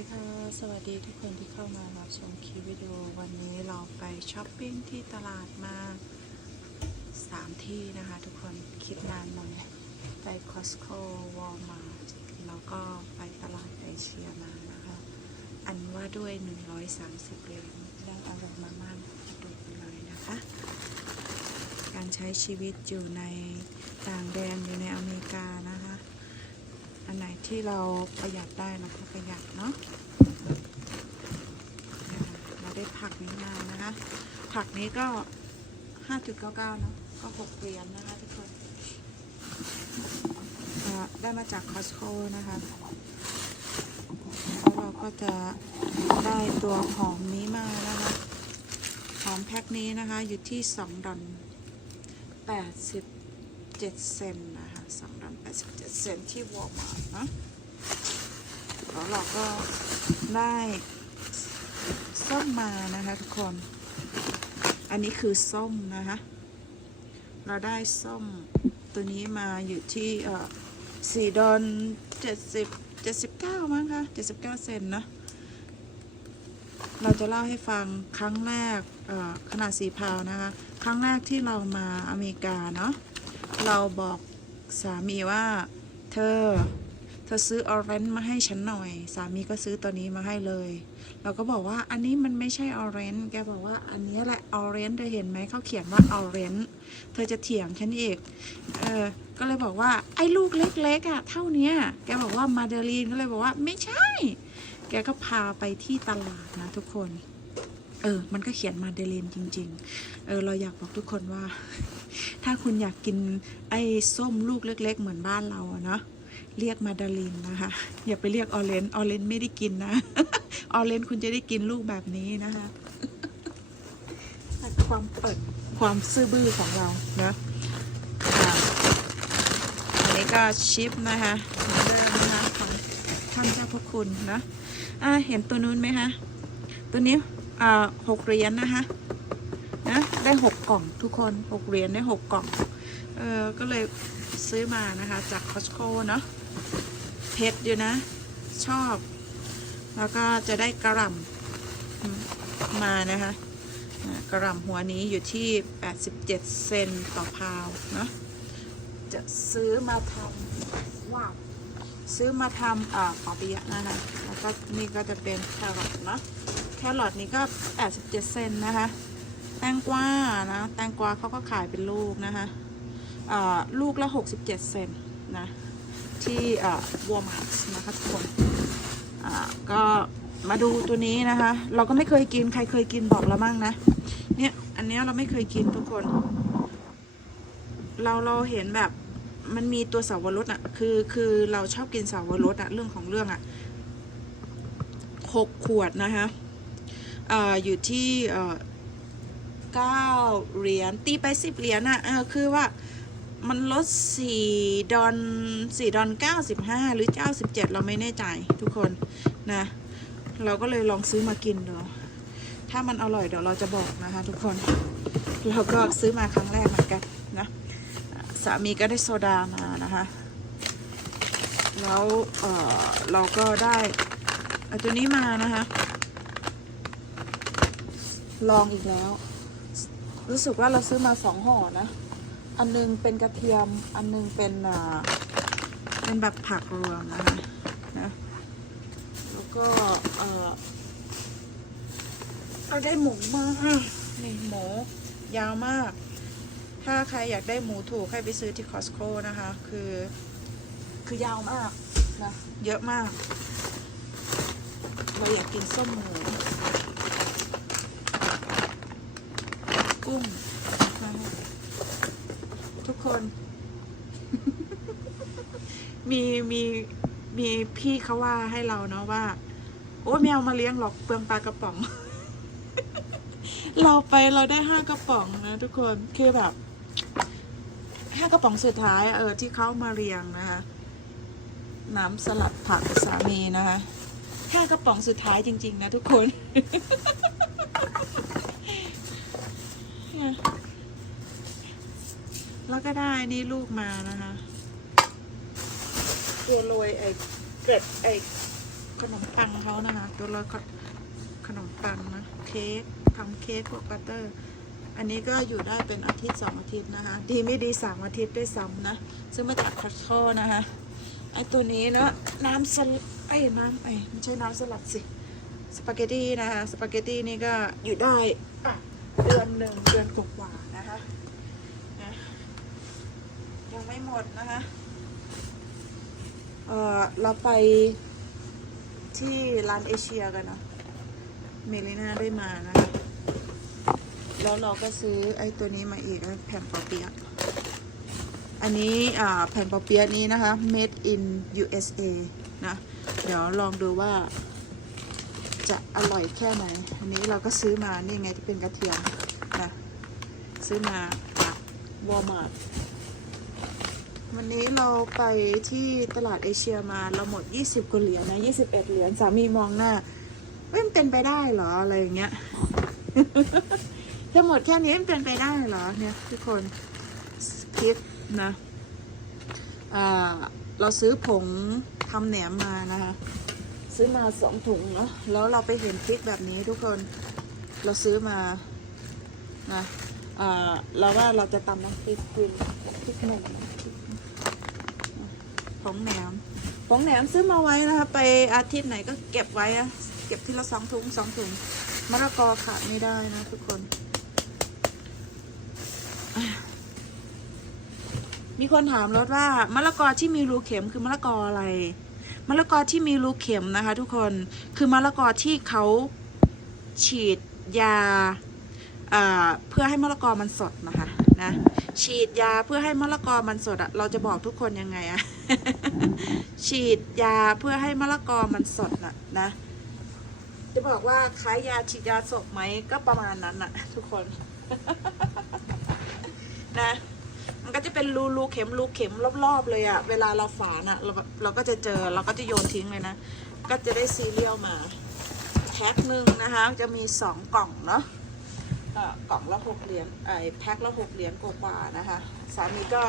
ดีค่ะ สวัสดีทุกคนที่เข้ามารับชมคลิปวิดีโอ วันนี้เราไปช้อปปิ้งที่ตลาดมาสามที่นะคะทุกคนคิดนานหน่อยไป Costco Walmart แล้วก็ไปตลาดเอเชียมานะคะ อันว่าด้วย 130เหรียญได้อะไรมามากดูเลยนะคะ การใช้ชีวิตอยู่ในต่างแดนอยู่ในอเมริกานะ อันไหนที่เราประหยัดได้เราก็ประหยัดเนาะเราได้ผักนี้มานะคะ ผักนี้ก็ 5.99เนาะก็ 6เหรียญนะคะทุกคนได้มาจาก Costco นะคะแล้วเราก็จะได้ตัวหอมนี้มานะคะหอมแพ็คนี้นะคะอยู่ที่ 2ดอล87 เซนนะคะ2 87เซนที่วอลมาร์ทนะ แล้วเราก็ได้ส้มมานะคะทุกคน อันนี้คือส้มนะคะ เราได้ส้มตัวนี้มาอยู่ที่เอ่อ4ดอล70 79มั้งคะ79เซนนะ เราจะเล่าให้ฟังครั้งแรกขนาดสีพาวนะคะ ครั้งแรกที่เรามาอเมริกาเนาะ เราบอก สามีว่า เธอ เธอซื้อออเรนจ์มาให้ฉันหน่อย สามีก็ซื้อตัวนี้มาให้เลย เราก็บอกว่าอันนี้มันไม่ใช่ออเรนจ์แกบอกว่าอันนี้แหละออเรนจ์เธอเห็นไหมเขาเขียนว่าออเรนจ์เธอจะเถียงฉันอีกเออก็เลยบอกว่าไอ้ลูกเล็กๆอะ่ะเท่าเนี้ยแกบอกว่ามาเดลีนก็เลยบอกว่าไม่ใช่ แกก็พาไปที่ตลาดนะทุกคน เออ มันก็เขียนมาเดลีนจริง ๆ เออเราอยากบอกทุกคนว่า ถ้าคุณอยากกินไอ้ส้มลูกเล็ก ๆ เหมือนบ้านเราอะเนาะเรียกมาดาลินนะคะ อย่าไปเรียกออเรนออเรนไม่ได้กินนะออเรนคุณจะได้กินลูกแบบนี้นะคะความเปิดความซื่อบื้อของเรานะอันนี้ก็ชิปนะคะเหมือนเดิมนะคะของท่านเจ้าพระคุณนะอ่าเห็นตัวนู้นไหมคะ ตัวนี้อ่าหกเหรียญนะคะ ได้หกกล่องทุกคนหกเหรียญได้หกกล่อง เออก็เลยซื้อมานะคะ จาก Costco เนาะเผ็ดอยู่นะ ชอบ แล้วก็จะได้กระหล่ำมานะคะกระหล่ำหัวนี้อยู่ที่ 87 เซนต์ต่อพาวเนาะจะซื้อมาทำว้าวซื้อมาทำอ่าปอเปียะนะคะแล้วก็นี่ก็จะเป็นแครอทเนาะแครอทนี้ก็ 87 เซนต์นะคะ แตงกวานะ แตงกวาเขาก็ขายเป็นลูกนะคะอ่าลูกละ 67 เซนนะ ที่วอร์มาร์นะคะทุกคนอ่าก็มาดูตัวนี้นะคะ เราก็ไม่เคยกินใครเคยกินบอกเรามั่งนะ เนี่ยอันนี้เราไม่เคยกินทุกคน เราเราเห็นแบบมันมีตัวสาวรสอะคือคือเราชอบกินสาวรสอะเรื่องของเรื่องอะหกขวดนะคะอ่าอยู่ที่ เอ่อเก้าเหรียญ ตีไปสิบเหรียญอะเออคือว่ามันลดสี่ดอนสี่ดอนเก้าสิบห้าหรือเก้าสิบเจ็ดเราไม่แน่ใจทุกคนนะ เราก็เลยลองซื้อมากินดู ถ้ามันอร่อยเดี๋ยวเราจะบอกนะคะทุกคน เราก็ซื้อมาครั้งแรกเหมือนกันนะ สามีก็ได้โซดามานะคะแล้วเออเราก็ได้อตัวนี้มานะคะ ลองอีกแล้ว รู้สึกว่าเราซื้อมาสองห่อนะ อันนึงเป็นกระเทียม อันนึงเป็นอ่าเป็นแบบผักรวมนะคะนะ แล้วก็เออเราได้หมูมานี่หมูยาวมาก ถ้าใครอยากได้หมูถูกให้ไปซื้อที่ Costco นะคะ คือ คือยาวมากนะ เยอะมาก เราอยากกินส้มหมู กุ้งทุกคน มีมีมีพี่เขาว่าให้เราเนาะว่า โอ้แมวมาเลี้ยงหรอกเปลืองปลากระป๋อง เราไปเราได้ห้ากระป๋องนะทุกคนคือแบบห้ากระป๋องสุดท้าย เออ ที่เขามาเรียงนะคะ น้ำสลัดผักสามีนะคะห้ากระป๋องสุดท้ายจริง ๆ นะทุกคน แล้วก็ได้นี่ลูกมานะคะ ตัวโรยไอ้เกล็ดไอ้ขนมปังเขานะคะ ตัวละขขนมปังนะเค้กทำเค้กพวกบัตเตอร์ อันนี้ก็อยู่ได้เป็นอาทิตย์สองอาทิตย์นะคะ ดีไม่ดีสามอาทิตย์ด้วยซ้ำนะ ซึ่งมาจากคัสโคนะคะไอ้ตัวนี้เนาะน้ำสลัดไอ้น้ำไอ้ไม่ใช่น้ำสลัดสิสปาเกตตี้นะคะสปาเกตตี้นี่ก็อยู่ได้เดือนหนึ่งเดือนกว่าๆนะคะนะ ยังไม่หมดนะคะ เออเราไปที่ร้านเอเชียกันเนาะเมลิน่าได้มานะคะแล้วเราก็ซื้อไอ้ตัวนี้มาอีกแผ่นปอเปียะอันนี้แผ่นปอเปียะนี้นะคะ made in USA นะ เดี๋ยวลองดูว่าจะอร่อยแค่ไหน อันนี้เราก็ซื้อมา นี่ไงที่เป็นกระเทียมนะ ซื้อมาจากวอลมาร์ท วันนี้เราไปที่ตลาดเอเชียมาเราหมด 20กว่าเหรียญนะ 21 เหรียญสามีมองหน้าเว้ยมันเป็นไปได้เหรออะไรอย่างเงี้ยจะหมดแค่นี้มันเป็นไปได้เหรอเนี่ยทุกคนพริกนะอ่าเราซื้อผงทำแหนมมานะคะ ซื้อมาสองถุงเนาะแล้วเราไปเห็นพริกแบบนี้ทุกคนเราซื้อมานะเราว่าเราจะตำน้ำพริกกินพริกหนุ่มผ งแหนมผงแหนมซื้อมาไว้นะคะ ไปอาทิตย์ไหนก็เก็บไว้อะเก็บทีละสองถุงสองถุงมะละกอขาดไม่ได้นะทุกคน มีคนถามรถว่ามะละกอที่มีรูเข็มคือมะละกออะไรมะละกอที่มีรูเข็มนะคะ ทุกคนคือมะละกอที่เขาฉีดยาเพื่อให้มะละกอมันสดนะคะ นะ ฉีดยาเพื่อให้มะละกอมันสดอะเราจะบอกทุกคนยังไงอะฉีดยาเพื่อให้มะละกอมันสดน่ะนะ จะบอกว่าคล้ายยาฉีดยาสดไหมก็ประมาณนั้นน่ะ ทุกคน นะ มันก็จะเป็นรูรูเข็มรูเข็มรอบๆเลยอะเวลาเราฝานอะเราเราก็จะเจอเราก็จะโยนทิ้งเลยนะ ก็จะได้ซีเรียลมาแพ็คหนึ่งนะคะ จะมีสองกล่องเนาะ กล่องละหกเหรียญไอ้แพ็คละหกเหรียญกว่าๆนะคะ สามีก็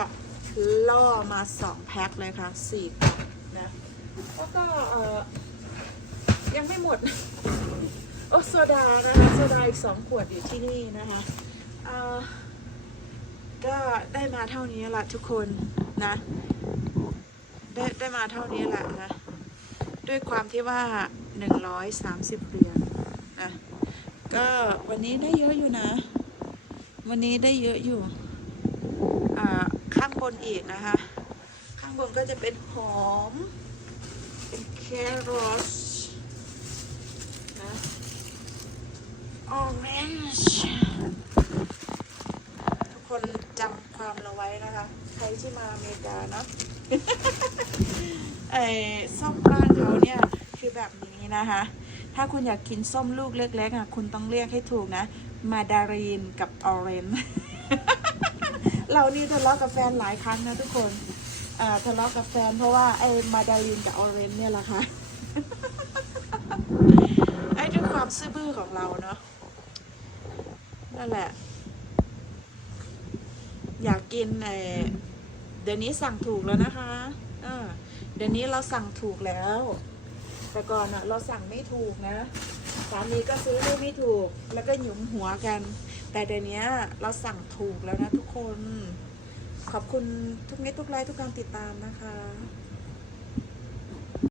ล่อมาสองแพ็คเลยค่ะสี่กล่องนะแล้วก็เออยังไม่หมด โอโซดานะคะโซดาอีกสองขวดอยู่ที่นี่นะคะเออก็ได้มาเท่านี้ละทุกคนนะได้ได้มาเท่านี้แหละนะ ด้วยความที่ว่า 130เหรียญนะ ก็วันนี้ได้เยอะอยู่นะ วันนี้ได้เยอะอยู่อ่าข้างบนอีกนะคะ ข้างบนก็จะเป็นหอม เป็นแครอทนะออเรนจ์ทุกคนจำความเราไว้นะคะ ใครที่มาอเมริกาเนาะไอ้ส้มบ้านเขาเนี่ยคือแบบนี้นะคะ ถ้าคุณอยากกินส้มลูกเล็กๆอะคุณต้องเรียกให้ถูกนะ มาดารีนกับออเรนเรานี่ทะเลาะกับแฟนหลายครั้งนะทุกคนทะเลาะกับแฟนเพราะว่าไอ้มาดารีนกับออเรนเนี่ยแหละค่ะไอ้ด้วยความซื่อบื้อของเราเนาะนั่นแหละ อยากกินเอ่อเดี๋ยวนี้สั่งถูกแล้วนะคะเดี๋ยวนี้เราสั่งถูกแล้ว แต่ก่อนอะเราสั่งไม่ถูกนะ สามีก็ซื้อลูกไม่ถูก แล้วก็หยุมหัวกัน แต่เดี๋ยวนี้เราสั่งถูกแล้วนะทุกคน ขอบคุณทุกเม็ดทุกไลค์ทุกการติดตามนะคะ